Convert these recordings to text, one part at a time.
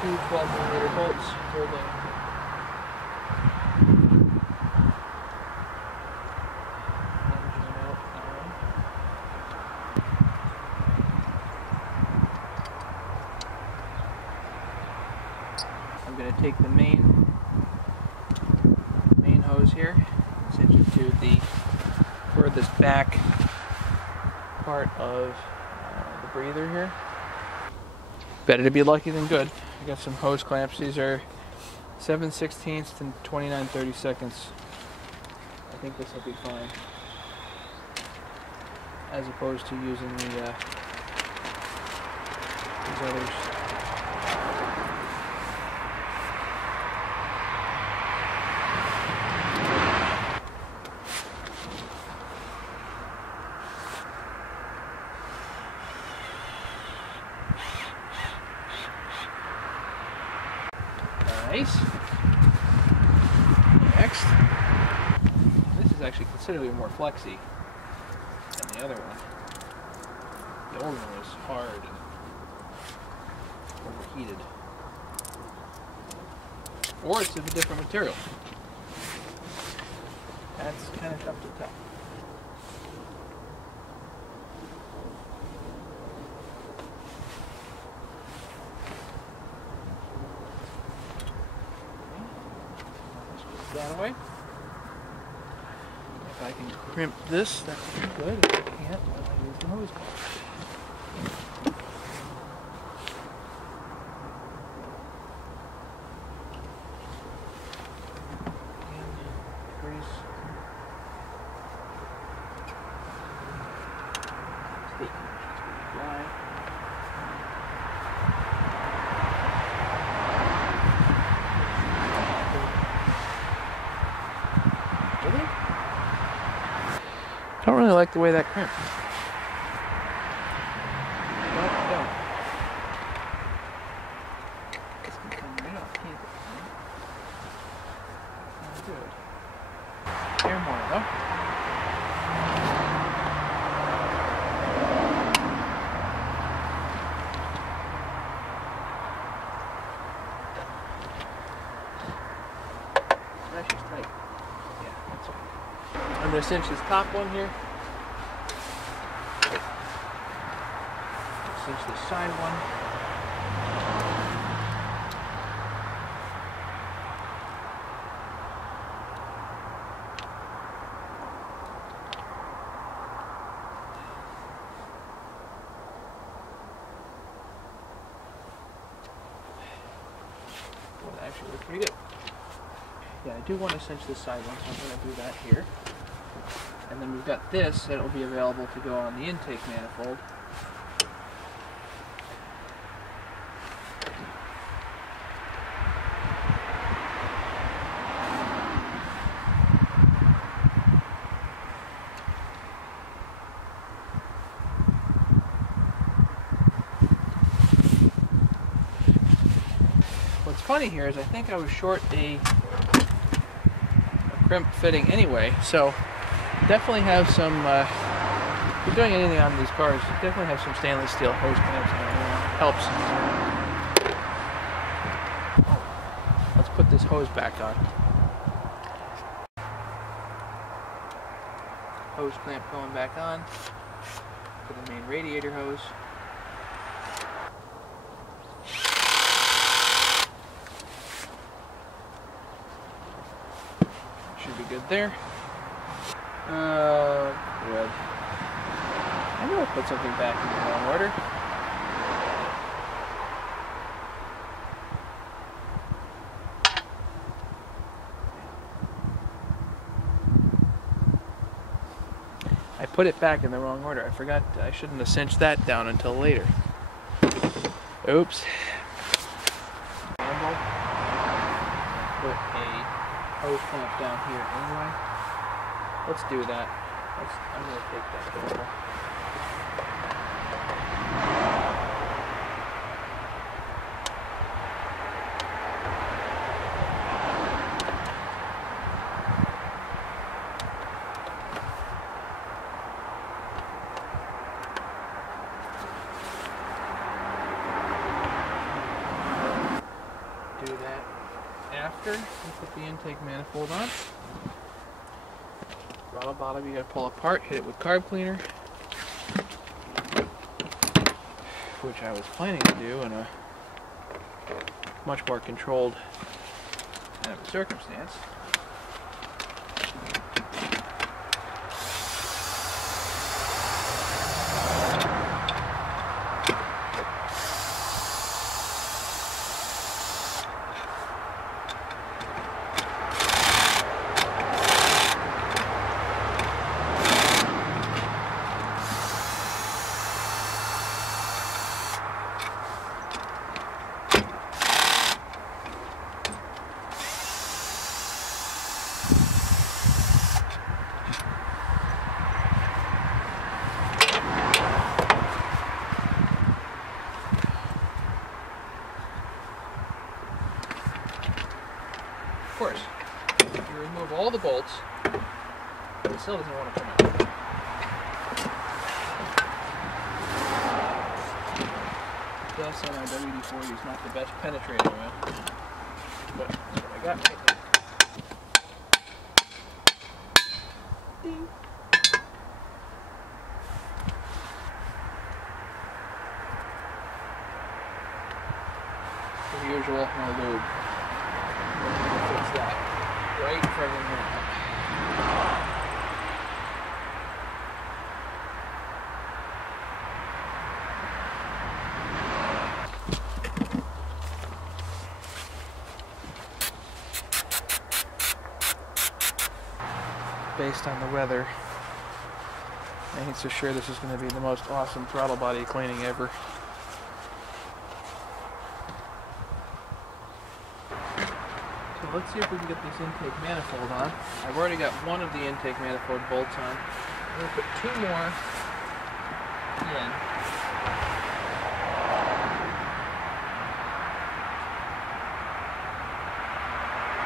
two 12mm bolts for the engine mount on. I'm going to take the main hose here and cinch it to the furthest back part of the breather here. Better to be lucky than good. I got some hose clamps. These are 7/16 to 29/32. I think this will be fine, as opposed to using these others. Nice. Next, this is actually considerably more flexy than the other one. The old one was hard and overheated. Or it's of a different material. That's kind of tough to tell. That away. If I can crimp this, that would be good. If I can't, then I'll use the hose clamp. And grease. Stick. Dry. I don't really like the way that crimps. No, I don't. This can come right off, can't it? Not good. Air more though. That's just tight. Yeah, that's right. I'm going to cinch this top one here. Cinch this side one. Well, that actually looks pretty good. Yeah, I do want to cinch this side one, so I'm going to do that here. And then we've got this that will be available to go on the intake manifold. What's funny here is I think I was short a crimp fitting anyway, so definitely have some, if you're doing anything on these cars, you definitely have some stainless steel hose clamps on it. Helps. Let's put this hose back on. Hose clamp going back on for the main radiator hose. Should be good there. Good. I knew I put something back in the wrong order. I put it back in the wrong order. I forgot. I shouldn't have cinched that down until later. Oops. Put a hose clamp down here anyway. Let's do that. I'm going to take that Volvo. after you put the intake manifold on. Throttle bottom you gotta pull apart, hit it with carb cleaner, which I was planning to do in a much more controlled kind of a circumstance. Of course, you remove all the bolts, but it still doesn't want to come out. Dust on our WD-40 is not the best penetrating oil, but that's what I got right now. Ding. As usual, no lube. Fix that right friggin' now. Based on the weather, I ain't so sure this is going to be the most awesome throttle body cleaning ever. Let's see if we can get this intake manifold on. I've already got one of the intake manifold bolts on. I'm going to put two more in.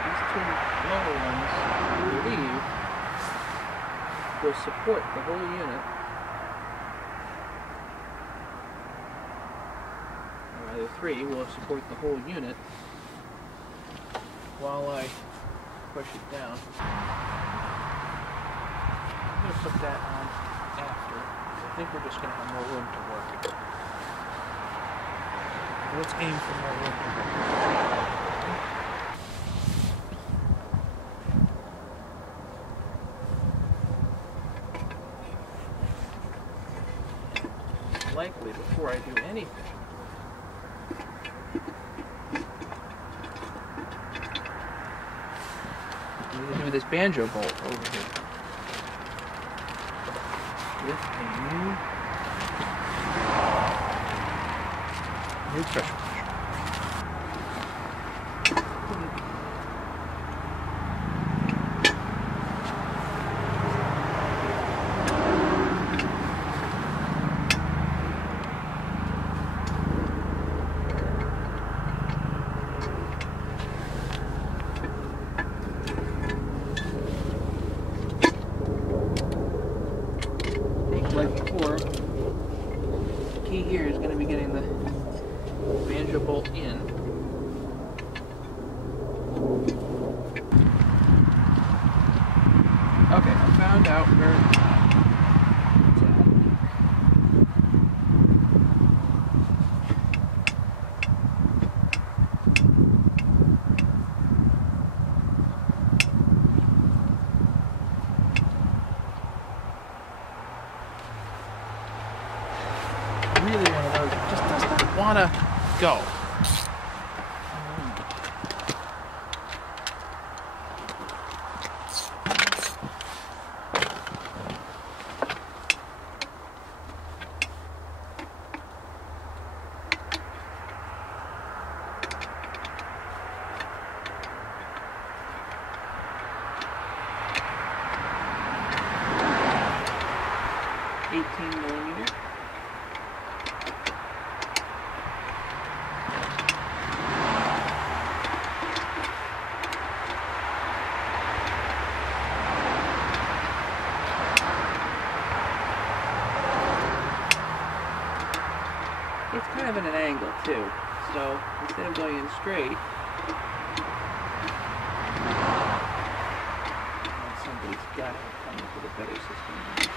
These two lower ones, I believe, will support the whole unit. Or rather, three will support the whole unit while I push it down. I'm going to put that on after. I think we're just going to have more room to work. Let's aim for more room to work. Likely before I do anything, do this banjo bolt over here with a new pressure washer. Like before, the key here is going to be getting the banjo bolt in. Okay, I found out where it's at. Really one of those that just does not want to go. 18mm. It's kind of at an angle too, so instead of going in straight, gotta come up with a better system than this.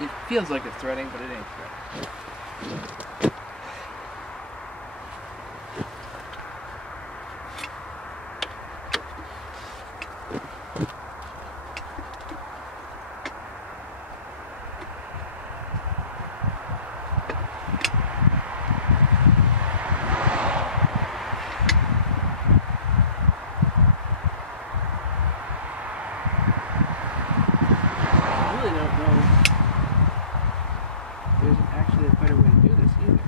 It feels like it's threading, but it ain't threading. I really don't know if there's actually a better way to do this either.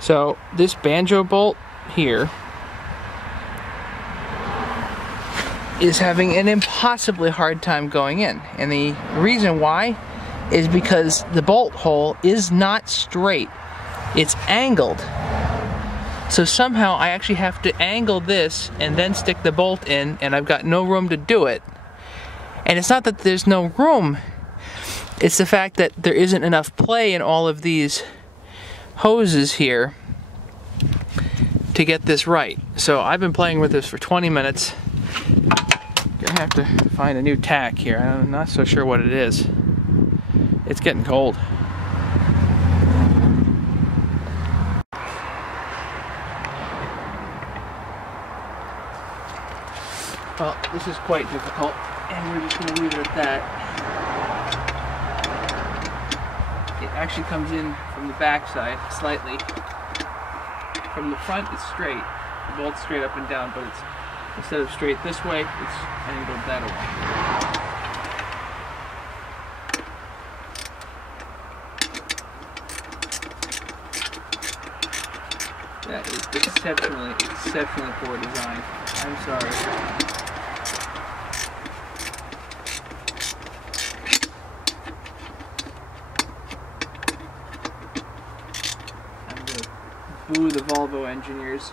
So this banjo bolt here is having an impossibly hard time going in. And the reason why is because the bolt hole is not straight. It's angled. So somehow I actually have to angle this and then stick the bolt in, and I've got no room to do it. And it's not that there's no room, it's the fact that there isn't enough play in all of these hoses here to get this right. So I've been playing with this for 20 minutes. Gonna have to find a new tack here. I'm not so sure what it is. It's getting cold. Well, this is quite difficult, and we're just going to leave it at that. It actually comes in from the back side slightly. From the front, it's straight. The bolt's straight up and down, but it's instead of straight this way, it's angled that way. That is exceptionally poor design. I'm sorry. Boo the Volvo engineers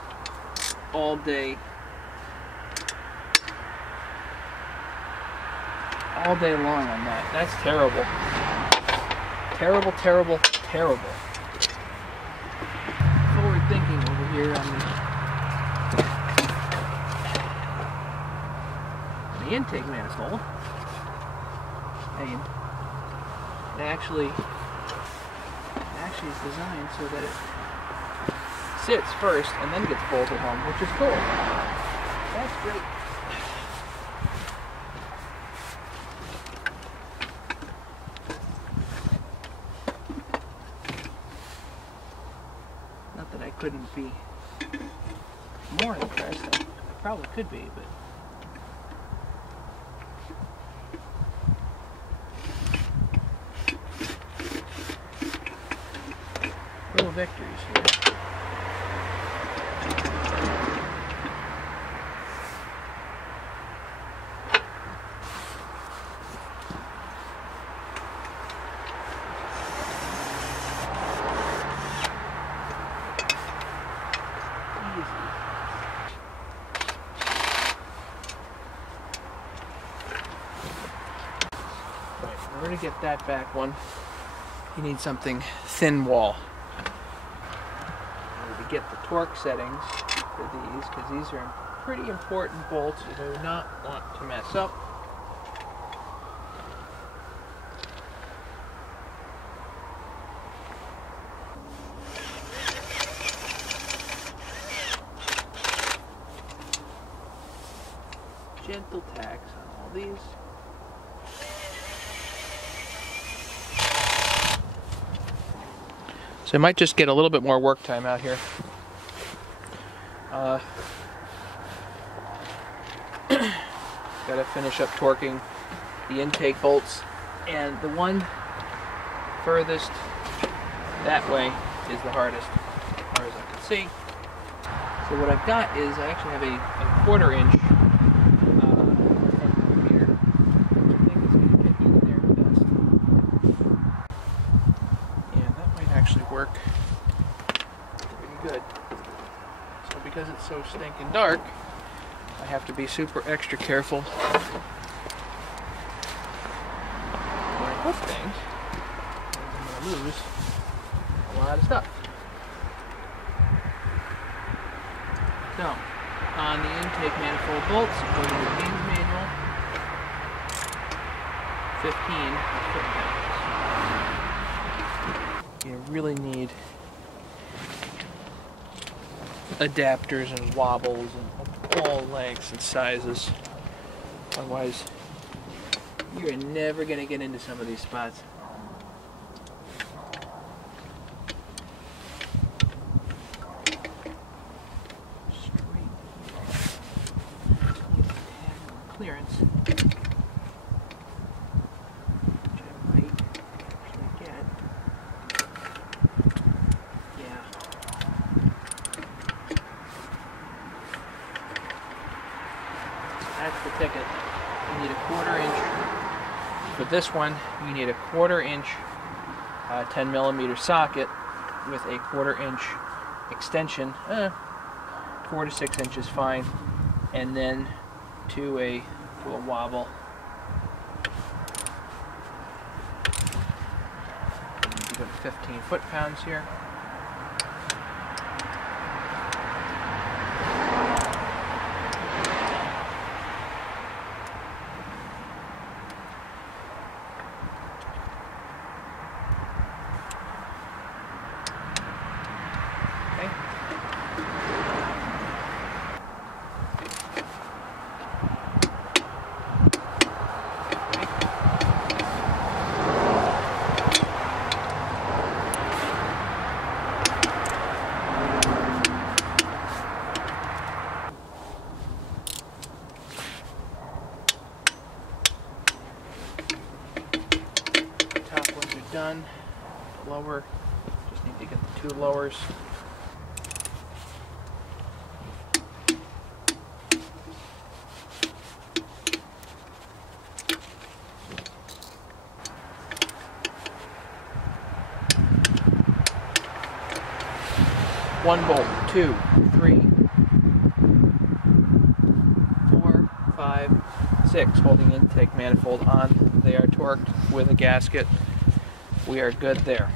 all day long on that. That's terrible. Terrible, terrible, terrible. Forward thinking over here on the the intake manifold, and it actually is designed so that it sits first and then gets bolted home, which is cool. That's great. Not that I couldn't be more impressed. I probably could be, but little victories here. In order to get that back one, you need something thin wall. To get the torque settings for these, because these are pretty important bolts you do not want to mess up. Gentle tacks on all these. So I might just get a little bit more work time out here. Gotta finish up torquing the intake bolts, and the one furthest that way is the hardest, as far as I can see. So what I've got is I actually have a 1/4 inch 10mm, which I think is going to get in there best. And that might actually work pretty good. So because it's so stinking dark, I have to be super extra careful when I put things. I'm going to lose a lot of stuff. So, on the intake manifold bolts, according to the Games Manual, 15 foot-pounds. You really need adapters and wobbles and all lengths and sizes. Otherwise, you're never going to get into some of these spots. Clearance, which I might actually get. Yeah. That's the ticket. You need a 1/4 inch. For this one, you need a 1/4 inch 10mm socket with a 1/4 inch extension. 4 to 6 inches fine, and then to a wobble. You go to 15 foot-pounds here. Okay. Done. Lower, just need to get the 2 lowers. One bolt, 2, 3, 4, 5, 6, holding intake manifold on. They are torqued with a gasket. We are good there.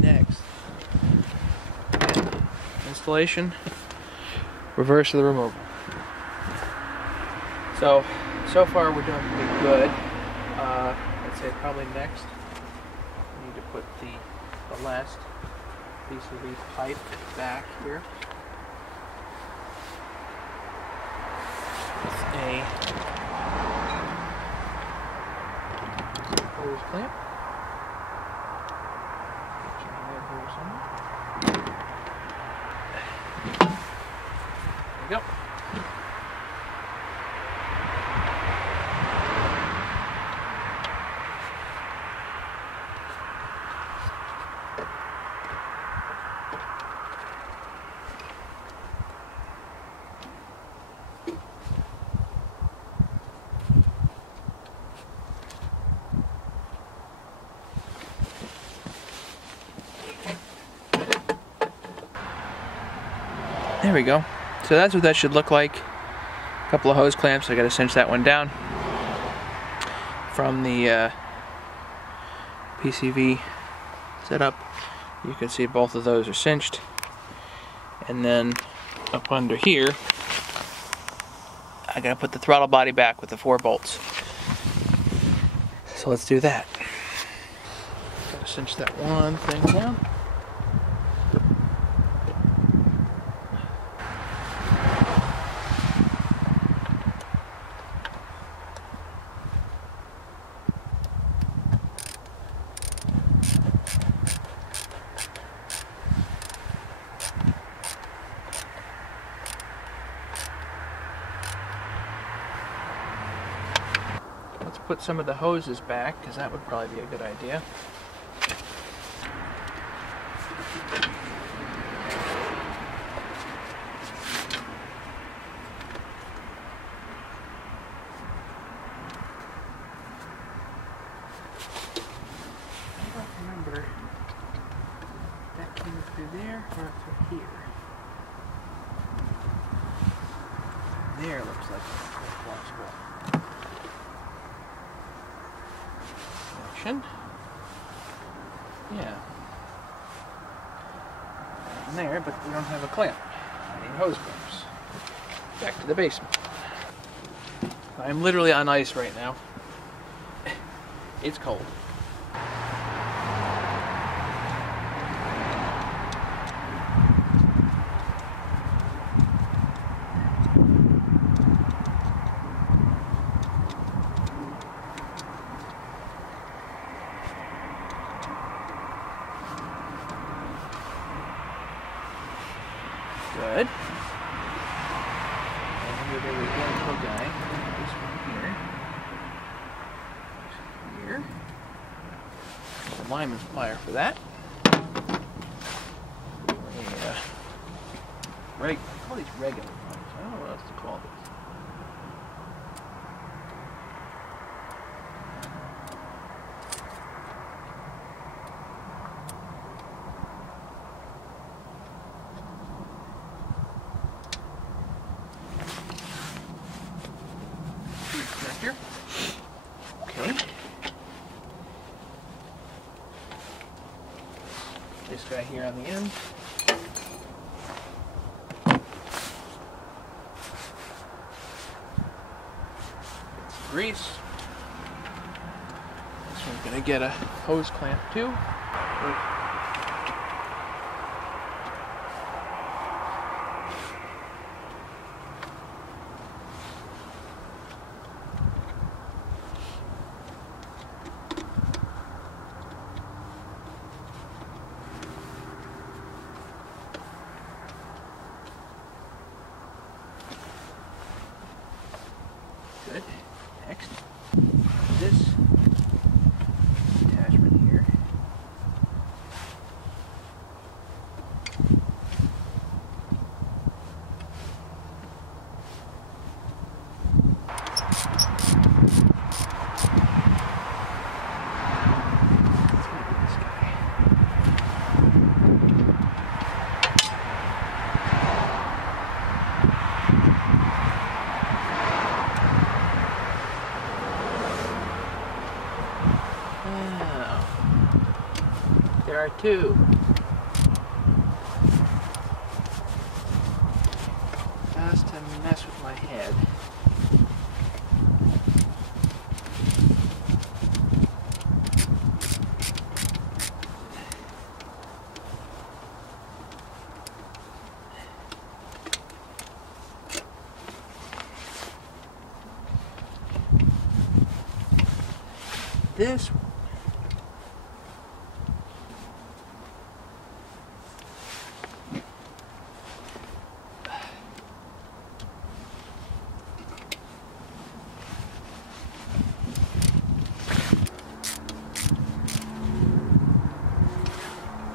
Next, installation, reverse of the removal. So So far we're doing pretty good. I'd say probably next we need to put the last PCV pipe back here with a hose clamp. There we go. There we go. So that's what that should look like. A couple of hose clamps. I got to cinch that one down from the PCV setup. You can see both of those are cinched. And then up under here, I got to put the throttle body back with the 4 bolts. So let's do that. Got to cinch that one thing down. Put some of the hoses back, because that would probably be a good idea. I don't remember if that came through there or through here. There looks like it's possible. Yeah. In there, but we don't have a clamp. I need hose clamps. Back to the basement. I'm literally on ice right now. It's cold. Good. And we're going to get a little guy. This one here. Here. The lineman's plier for that. I call these regular ones. I don't know what else to call these. Here. Okay. This guy here on the end. Get some grease. This one's gonna get a hose clamp too. Good. Next, this attachment here. There are 2. Just to mess with my head. this one.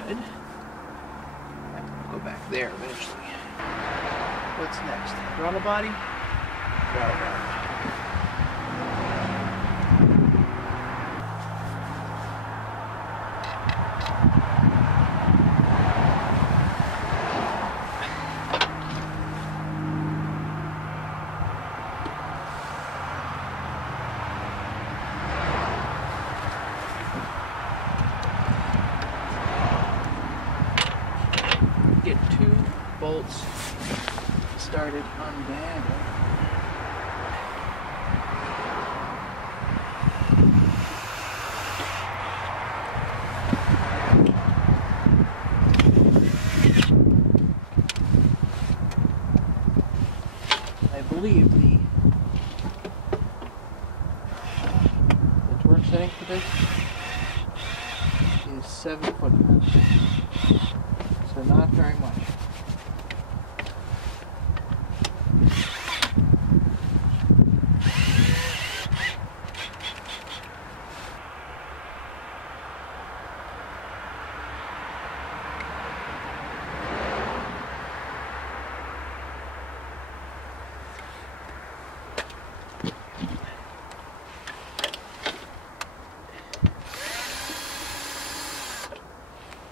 Good. I'll go back there eventually. What's next? Throttle body? Throttle body. Get 2 bolts started on diagonal. I believe the torque setting for this is 7 foot-pounds. So not very much.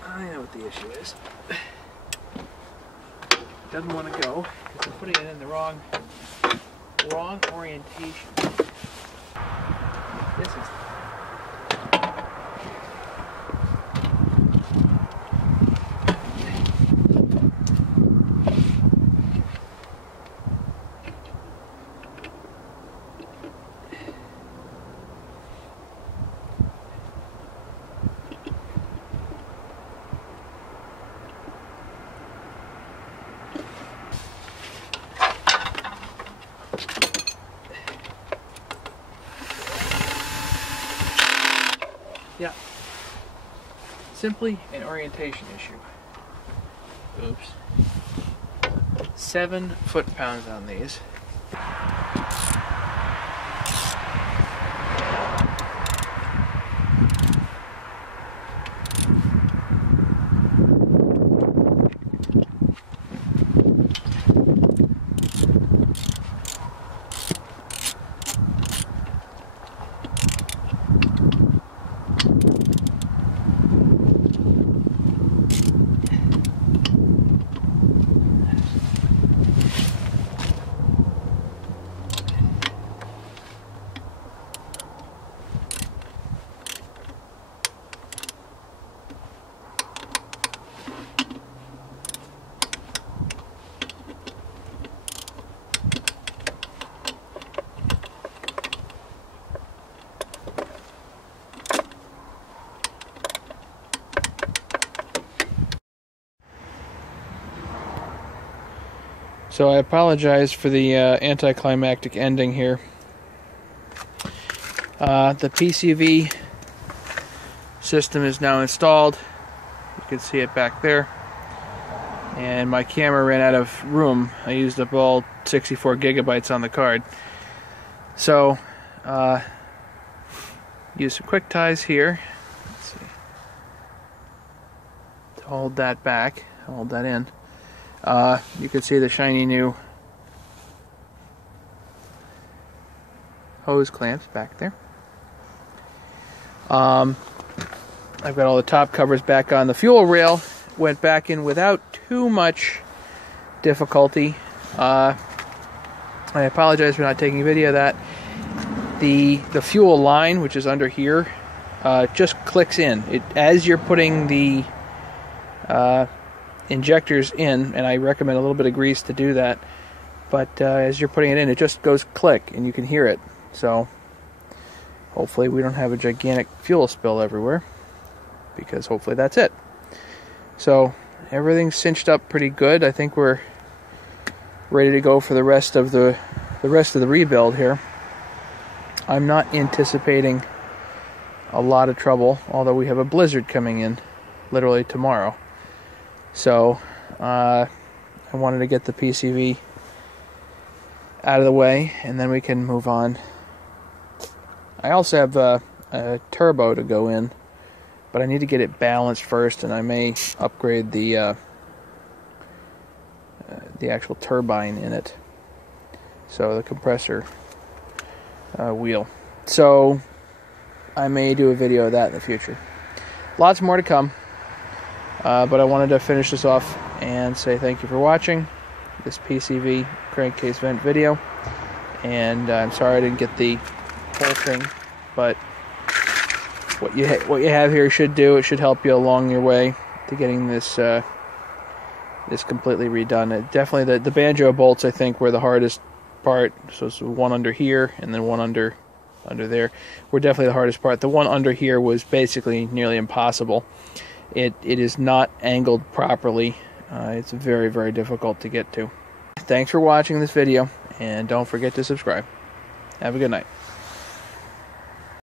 I know what the issue is. Doesn't want to go because I'm putting it in the wrong orientation. This is yeah, simply an orientation issue. Oops. 7 foot-pounds on these. So I apologize for the anticlimactic ending here. The PCV system is now installed. You can see it back there. And my camera ran out of room. I used up all 64 gigabytes on the card. So, use some quick ties here. Let's see. To hold that back, hold that in. You can see the shiny new hose clamps back there. I've got all the top covers back on. The fuel rail went back in without too much difficulty. I apologize for not taking a video of that. The fuel line, which is under here, just clicks in. As you're putting the injectors in, and I recommend a little bit of grease to do that, but as you're putting it in, it just goes click and you can hear it. So hopefully we don't have a gigantic fuel spill everywhere, because hopefully that's it. So everything's cinched up pretty good. I think we're ready to go for the rest of the rebuild here. I'm not anticipating a lot of trouble, although we have a blizzard coming in literally tomorrow. So I wanted to get the PCV out of the way, and then we can move on. I also have a turbo to go in, but I need to get it balanced first, and I may upgrade the actual turbine in it, so the compressor wheel. So I may do a video of that in the future. Lots more to come, but I wanted to finish this off and say thank you for watching this PCV crankcase vent video, and I'm sorry I didn't get the whole thing, but what you have here should do. It should help you along your way to getting this this completely redone. Definitely the banjo bolts, I think, were the hardest part. So it's one under here and then one under there were definitely the hardest part. The one under here was basically nearly impossible. It is not angled properly. It's very, very difficult to get to. Thanks for watching this video, and don't forget to subscribe. Have a good night.